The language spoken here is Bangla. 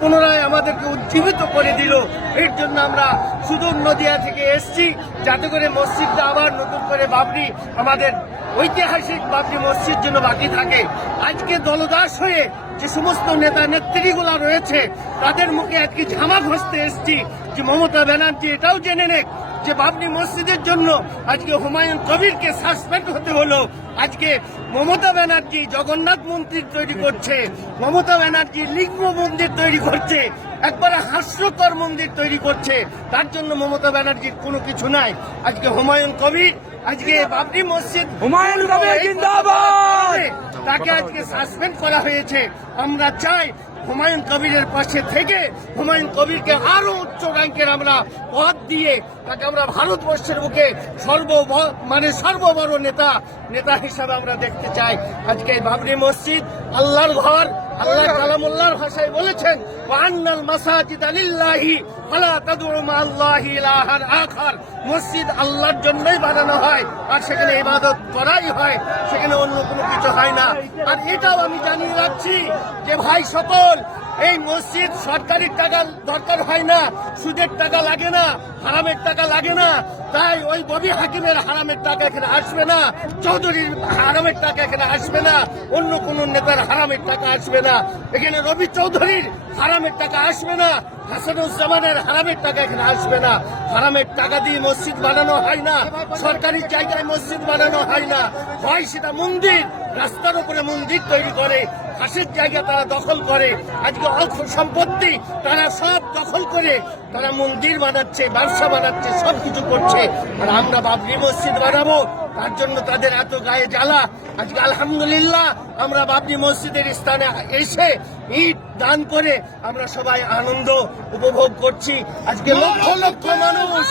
পুনরায় আমাদেরকে উজ্জীবিত করে দিল। এর জন্য আমরা সুদূর নদিয়া থেকে এসছি। যাতে করে মসজিদটা আবার নতুন করে বাবরি আমাদের ঐতিহাসিক বাবরি মসজিদ জন্য বাকি থাকে। আজকে দলদাস হয়ে যে সমস্ত নেতা নেত্রীগুলা রয়েছে, তাদের মুখে আজকে ঝামা ঘষতে এসছি। যে মমতা ব্যানার্জি, এটাও জেনে নেক। যে বাবরি মসজিদের জন্য আজকে হুমায়ুন কবিরকে সাসপেন্ড হতে হলো। আজকে মমতা ব্যানার্জি জগন্নাথ মন্দির তৈরি করছে মমতা ব্যানার্জি লিঙ্গ মন্দির তৈরি করছে একবারে হাস্যকর মন্দির তৈরি করছে। তার জন্য মমতা ব্যানার্জির কোনো কিছু নাই। আজকে হুমায়ুন কবির আজকে বাবরি মসজিদ হুমায়ুন কবির জিন্দাবাদ! তাকে আজকে সাসপেন্ড করা হয়েছে। আমরা চাই হুমায়ুন কবিরের পাশে থেকে হুমায়ুন কবিরকে আরও উচ্চ র্যাঙ্কের আমরা পদ দিয়ে তাকে আমরা ভারতবর্ষের বুকে সর্ব মানে সর্ববড় নেতা নেতা হিসাবে আমরা দেখতে চাই। আজকে বাবরি মসজিদ, আল্লাহর ঘর আল্লাহ কালামুল্লাহর ভাষায় বলেছেন ওয়ান্নাল মাসাজিদ আলিল্লাহি ফালা তাদউ মা আল্লাহি ইলাহান আখার। মসজিদ আল্লাহর জন্যই বানানো হয়, আর সেখানে ইবাদত করাই হয়, সেখানে অন্য কোনো কিছু হয় না। আর এটাও আমি জানিয়ে রাখছি যে ভাই সকল এই মসজিদ সরকারি টাকা দরকার হয় না, সুদের টাকা লাগে না, হারামের টাকা লাগে না। তাই ওই ববি হাকিমের হারামের টাকা এখানে আসবে না, চৌধুরীর হারামের টাকা এখানে আসবে না, অন্য কোন নেতার হারামের টাকা আসবে না। এখানে রবি চৌধুরীর হারামের টাকা আসবে না হাসানুজ্জামানের হারামের টাকা এখানে আসবে না। হারামের টাকা দিয়ে মসজিদ বানানো হয় না। সরকারি জায়গায় মসজিদ বানানো হয় না। হয় সেটা মন্দির। রাস্তার উপরে মন্দির তৈরি করে। হাসের জায়গা তারা দখল করে। আজকে অর্থ সম্পত্তি তারা সব দখল করে। তারা মন্দির বানাচ্ছে, ব্যবসা বানাচ্ছে সব কিছু করছে। আর আমরা বাবরি মসজিদ বানাবো। তার জন্য তাদের এত গায়ে জ্বালা আজকে আলহামদুলিল্লাহ আমরা বাবরি মসজিদের স্থানে এসে ইট দান করে আমরা সবাই আনন্দ উপভোগ করছি আজকে লক্ষ লক্ষ মানুষ!